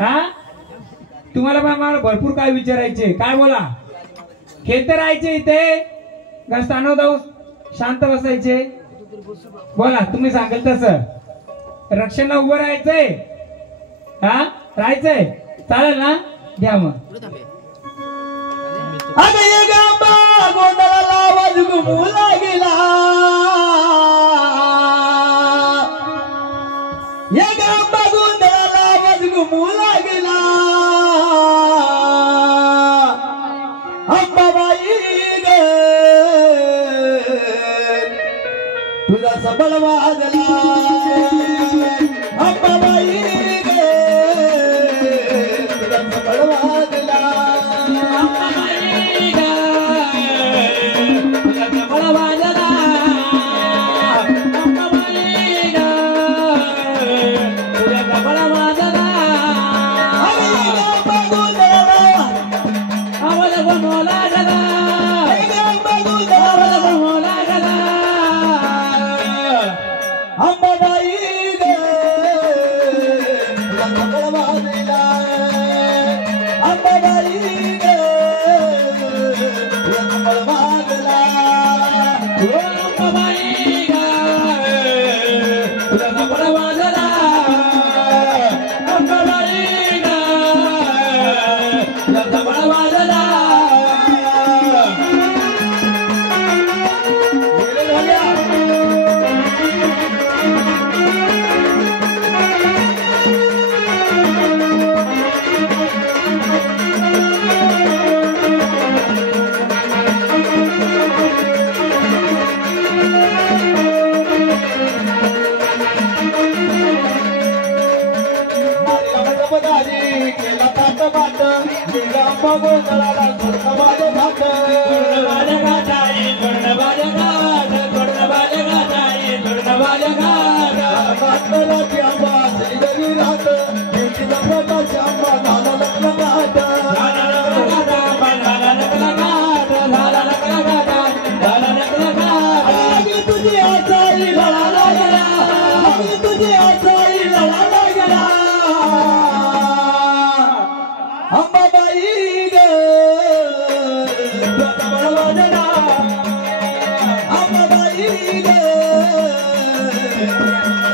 हा तुम्हाला मला भरपूर काय विचारायचे. काय बोला? खेळते राहायचे इथे का स्थानावर जाऊ शांत बसायचे? बोला तुम्ही सांगाल तसं. रक्षणला उभं राहायचंय? हा राहायचंय? चालेल ना? द्या मग. गोंधळाला आवाज घुमू लागला. या गांबा गोंधळाला आवाज घुमू लागला. अंबाबाई ग तुझा सबळ वाजला. अंबाबाई ग तुझा सबळ वाजला.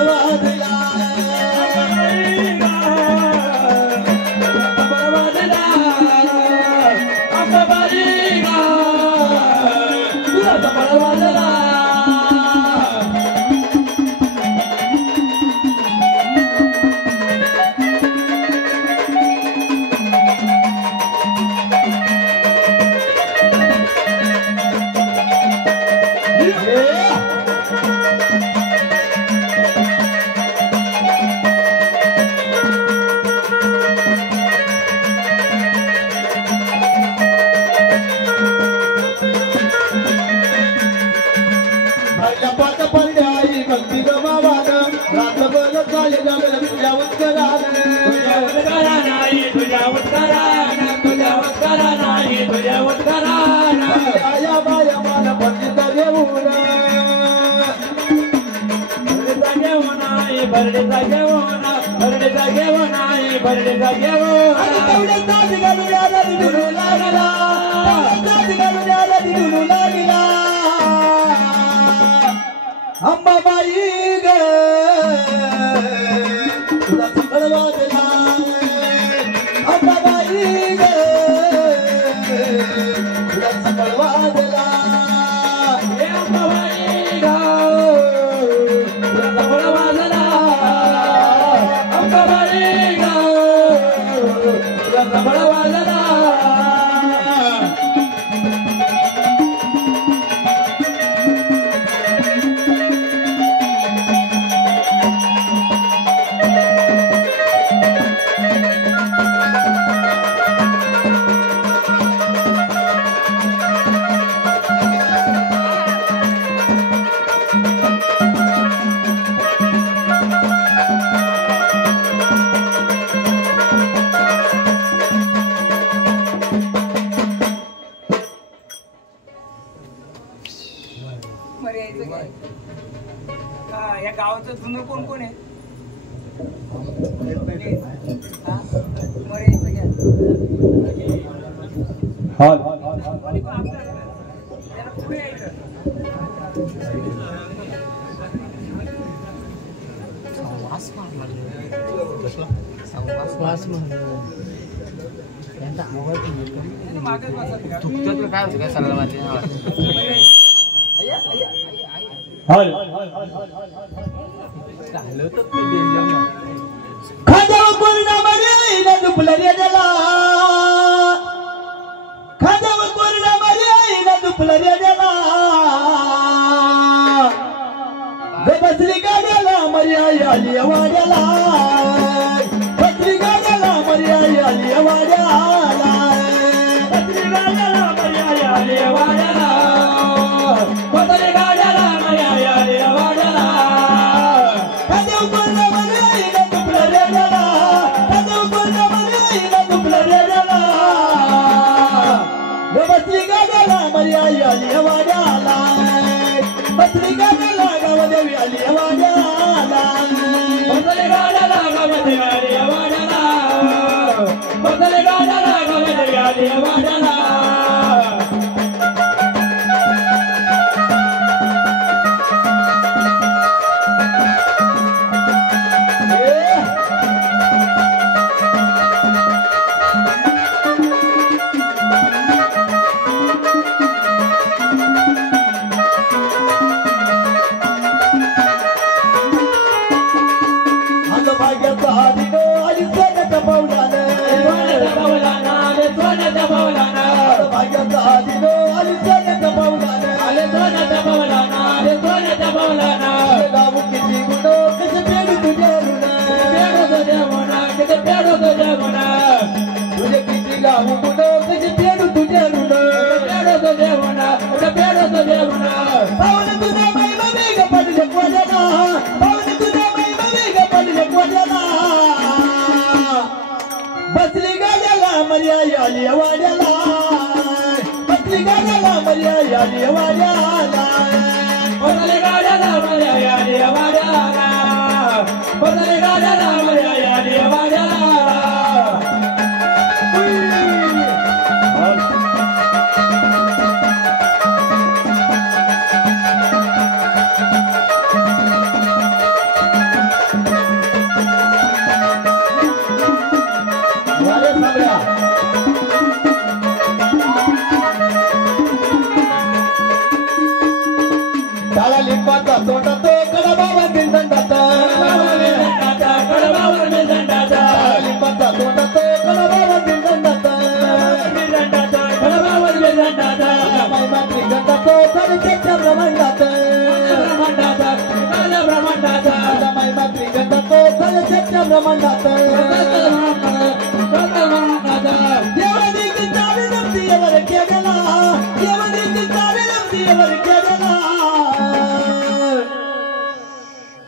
Love माय गावला तुझ्या उत्करानं तुझ्या उत्करा नाही तुझ्या उत्करानं तुझ्या उत्करा नाही तुझ्या उत्करानं या बाया मला पंडित देऊन बरडेचा घेऊन बरडेचा घेऊन आहे बरडेचा घेऊन तेवढे ताज घालून आला दिलू लागला ताज घालून आला दिलू लागला अंबाबाई ग तुला सगळ वाजला अंबाबाई ग तुला सगळ वाजला हे अंबाबाई ग तुला सगळ वाजला अंबाबाई ग तुला सगळ वाजला या गावाचं जुनं कोण कोण आहे काय होतं काय सरायला माहिती खांद्यावर कोरडा मारीला दुपला रे गेला खांद्यावर कोरडा मारीला दुपला रे गेला बसली गाड्याला मर्या आली वाड्याला बसली गाड्याला मर्या आली वाड्याला बसली गाड्याला मर्या आली वाड्याला बसली गाड्याला मर्या आली वाड्याला खांद्यावर कोरडा मारीला दुपला रे गेला खांद्यावर कोरडा मारीला दुपला रे गेला बसली गाड्याला मर्या आली वाड्याला बसली गाड्याला गावदेवी आली वाड्याला बसली गाड्याला गावदेवी आली वाड्याला बसली गाड्याला गावदेवी आली वाड्याला भाग्याचा हारीनो आणि सोन्याच्या पावलानं भाग्याचा हारीनो आणि सोन्याच्या पावलानं गाव किती गुण कसे पेड तुझ्या ऋण तुझे किती गाव गुण कसे पेड तुझ्या ऋण पावन तुझ्या महिमा वेग पडले कोणाला पावन तुझ्या महिमा वेग पडले कोणाला बसली गाड्याला मर्या आली वाड्याला बसली गाड्याला मर्या आली वाड्याला बसली गाड्याला मर्या आली वाड्याला बसली गाड्याला मर्या आली वाड्याला त्याला लिंबाचा तोंडा तो कडबाबा बिंदंडात लिंबाचा तोंडा तो कडबाबा बिंदंडात महिमा त्रिगंडा तो कणकेच्या ब्रह्मांडात महिमा त्रिगंडा तो कणकेच्या ब्रह्मांडात देवादिक चावी नमतीवर केलेला देवादिक चावी नमतीवर केलेला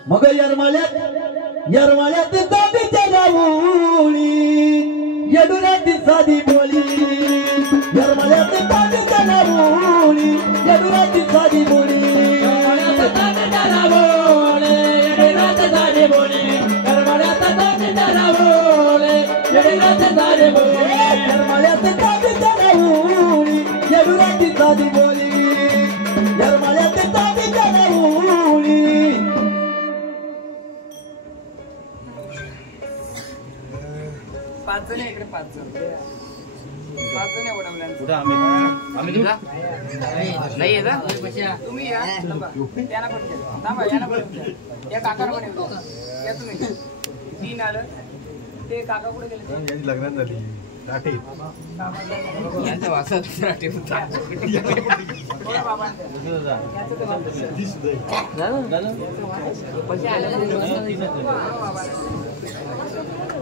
मग यार माल्यात यरमाळ्यात दाबीच्या लावणी येडुराची साधी बोली यरमाळ्यात दाबीच्या लावणी येडुराची साधी बोली यरमाळ्यात दाबीच्या लावणी येडुराची साधी बोली यरमाळ्यात दाबीच्या लावणी येडुराची साधी बोली यरमाळ्यात दाबीच्या लावणी येडुराची साधी बोली यरमाळ्यात दाबीच्या लावणी पाच जण इकडे 5 जण एवढा नाही येत तुम्ही या त्यांना पण थांबा यांना पण या काकाला पण येतो या तुम्ही 3 आलं ते काका कुठे गेले लग्नात झाली राठी यांच्या वासात राठी होता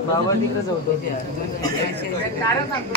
बाबा तिकडेच होतो कारण सांगतो